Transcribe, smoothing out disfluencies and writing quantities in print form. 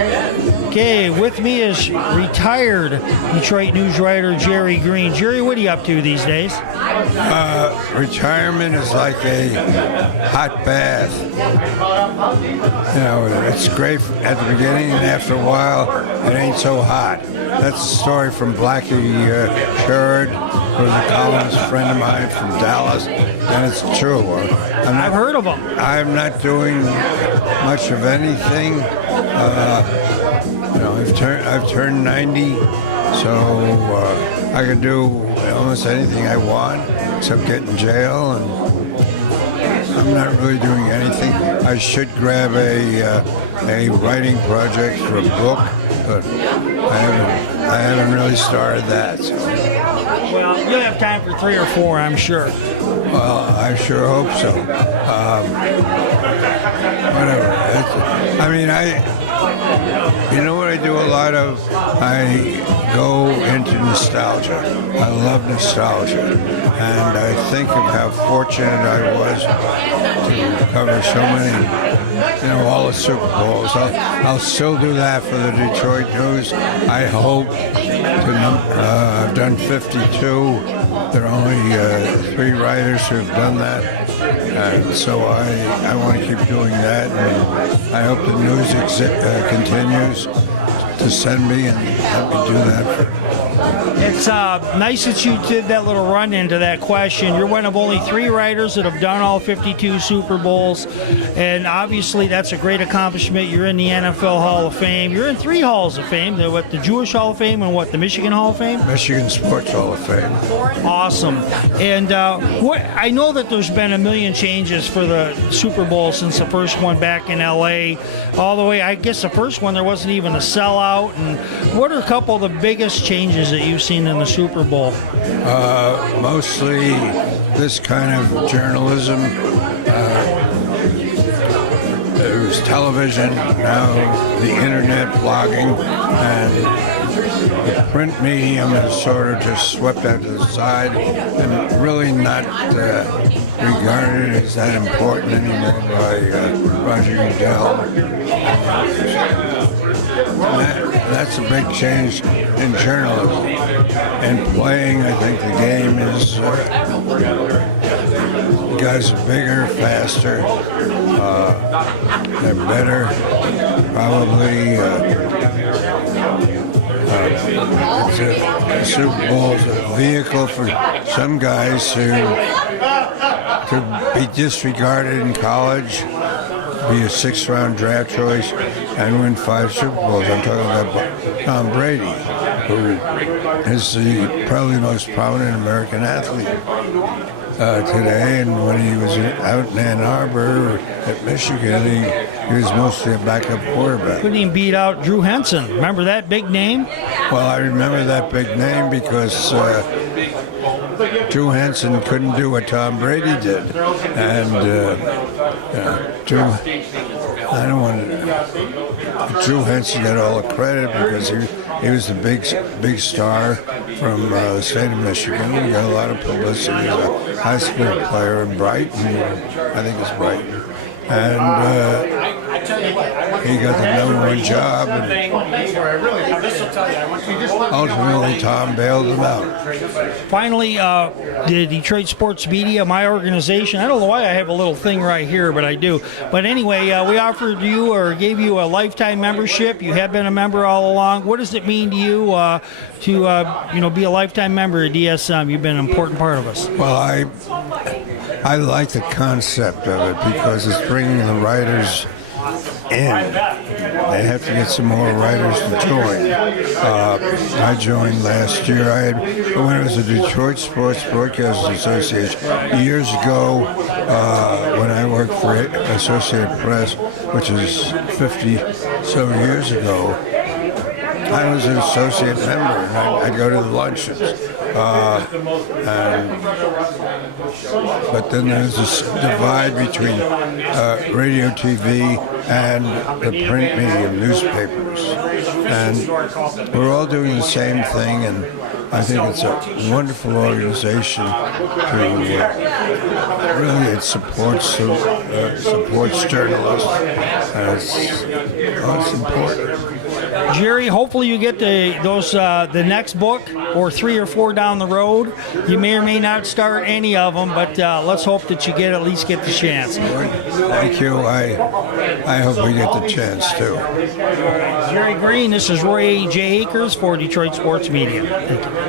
Okay, with me is retired Detroit news writer Jerry Green. Jerry, what are you up to these days? Retirement is like a hot bath. You know, it's great at the beginning, and after a while, it ain't so hot. That's a story from Blackie Sherrod, who was a columnist friend of mine from Dallas, and it's true. I've heard of him. I'm not doing much of anything. I've turned 90, so I can do almost anything I want, except get in jail, and I'm not really doing anything. I should grab a writing project for a book, but I haven't really started that. So. Well, you'll have time for 3 or 4, I'm sure. Well, I sure hope so. Whatever. You know what I do a lot of? I go into nostalgia. I love nostalgia. And I think of how fortunate I was to cover so many, all the Super Bowls. I'll still do that for the Detroit News. I hope I've done 52. There are only 3 writers who have done that. And so I want to keep doing that, and I hope the news continues to send me and let me do that. It's nice that you did that little run into that question. You're one of only 3 writers that have done all 52 Super Bowls, and obviously that's a great accomplishment. You're in the NFL Hall of Fame. You're in 3 Halls of Fame, the Jewish Hall of Fame and the Michigan Hall of Fame? Michigan Sports Hall of Fame. Awesome. And I know that there's been a million changes for the Super Bowl since the first one back in L.A. all the way. I guess the first one there wasn't even a sellout. And what are a couple of the biggest changes that you've seen in the Super Bowl? Mostly this kind of journalism. There was television, now the internet, blogging, and the print medium is sort of just swept out to the side and really not regarded as that important anymore by Roger Goodell. That's a big change in journalism. And playing, I think the game is, the guys are bigger, faster, they're better, probably. The Super Bowl is a vehicle for some guys to be disregarded in college, be a 6th-round draft choice, and win 5 Super Bowls. I'm talking about Tom Brady, who is probably the most prominent American athlete today. And when he was out in Ann Arbor at Michigan, he was mostly a backup quarterback. Couldn't even beat out Drew Henson. Remember that big name? Well, I remember that big name because Drew Henson couldn't do what Tom Brady did. And Drew Henson got all the credit because he was the big star from the state of Michigan. He got a lot of publicity as a high school player in Brighton. I think it's Brighton. And he got the #1 job, and ultimately Tom bailed him out. Finally, the Detroit Sports Media, my organization, I don't know why I have a little thing right here, but I do. But anyway, we offered you or gave you a lifetime membership. You have been a member all along. What does it mean to you to be a lifetime member of DSM? You've been an important part of us. Well, I like the concept of it because it's bringing the writers in. They have to get some more writers to join. I joined last year. When it was the Detroit Sports Broadcasters Association years ago, when I worked for Associated Press, which is 50 so years ago, I was an associate member, and I'd go to the luncheons. But then there's this divide between radio, TV, and the print medium, newspapers. And we're all doing the same thing, and I think it's a wonderful organization really it supports journalists, and it's important. Jerry, hopefully you get the next book or 3 or 4 down the road. You may or may not start any of them, but let's hope that you at least get the chance. Thank you. I hope we get the chance too. Jerry Green, this is Roy J. Akers for Detroit Sports Media. Thank you.